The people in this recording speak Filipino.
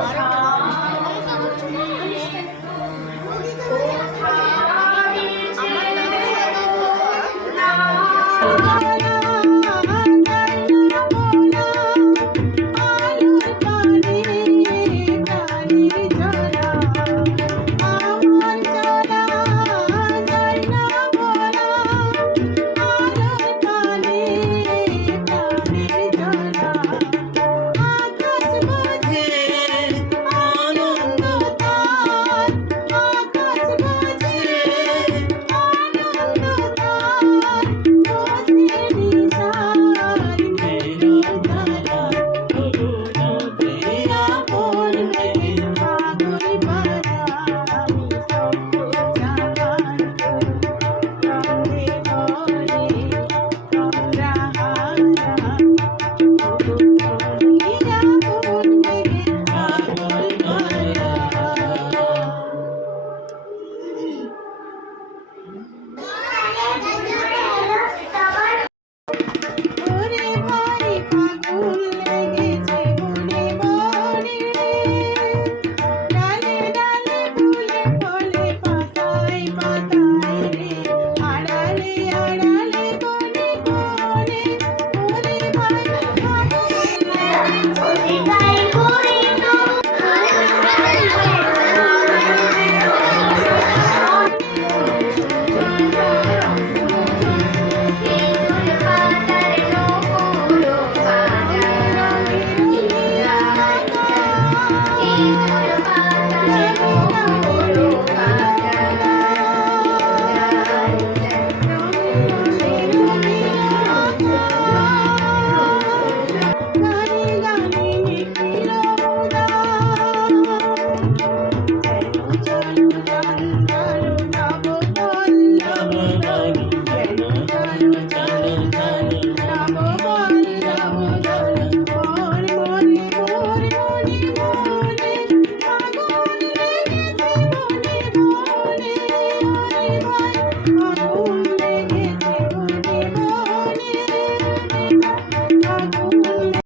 Parang Thank you. Música